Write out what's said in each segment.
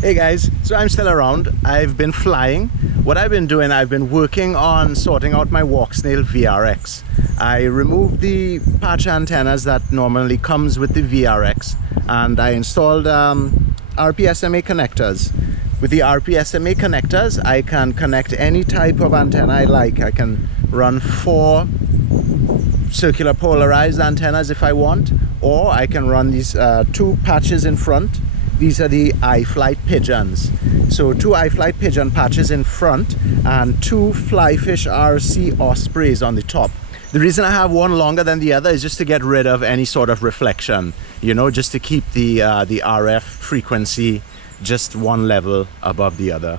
Hey guys, so I'm still around. I've been flying. What I've been doing, I've been working on sorting out my Walksnail VRX. I removed the patch antennas that normally comes with the VRX, and I installed RP-SMA connectors. With the RP-SMA connectors, I can connect any type of antenna I like. I can run 4 circular polarized antennas if I want, or I can run these 2 patches in front. These are the iFlight pigeons. So 2 iFlight pigeon patches in front and 2 Flyfish RC ospreys on the top. The reason I have one longer than the other is just to get rid of any sort of reflection, you know, just to keep the RF frequency just one level above the other.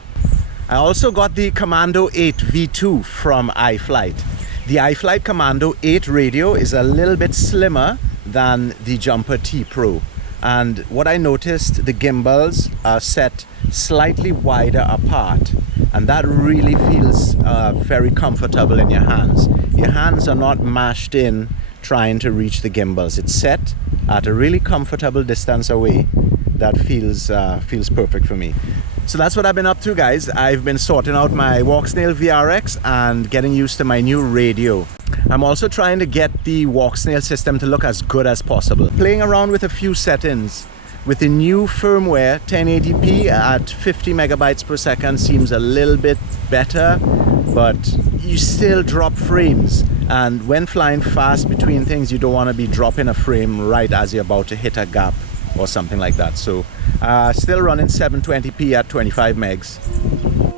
I also got the Commando 8 V2 from iFlight. The iFlight Commando 8 radio is a little bit slimmer than the Jumper T Pro. And what I noticed, the gimbals are set slightly wider apart, and that really feels very comfortable in your hands. Your hands are not mashed in trying to reach the gimbals. It's set at a really comfortable distance away. That feels perfect for me. So that's what I've been up to, guys. I've been sorting out my Walksnail VRX and getting used to my new radio. I'm also trying to get the Walksnail system to look as good as possible. Playing around with a few settings. With the new firmware, 1080p at 50 megabytes per second seems a little bit better, but you still drop frames. And when flying fast between things, you don't want to be dropping a frame right as you're about to hit a gap or something like that. So still running 720p at 25 megs.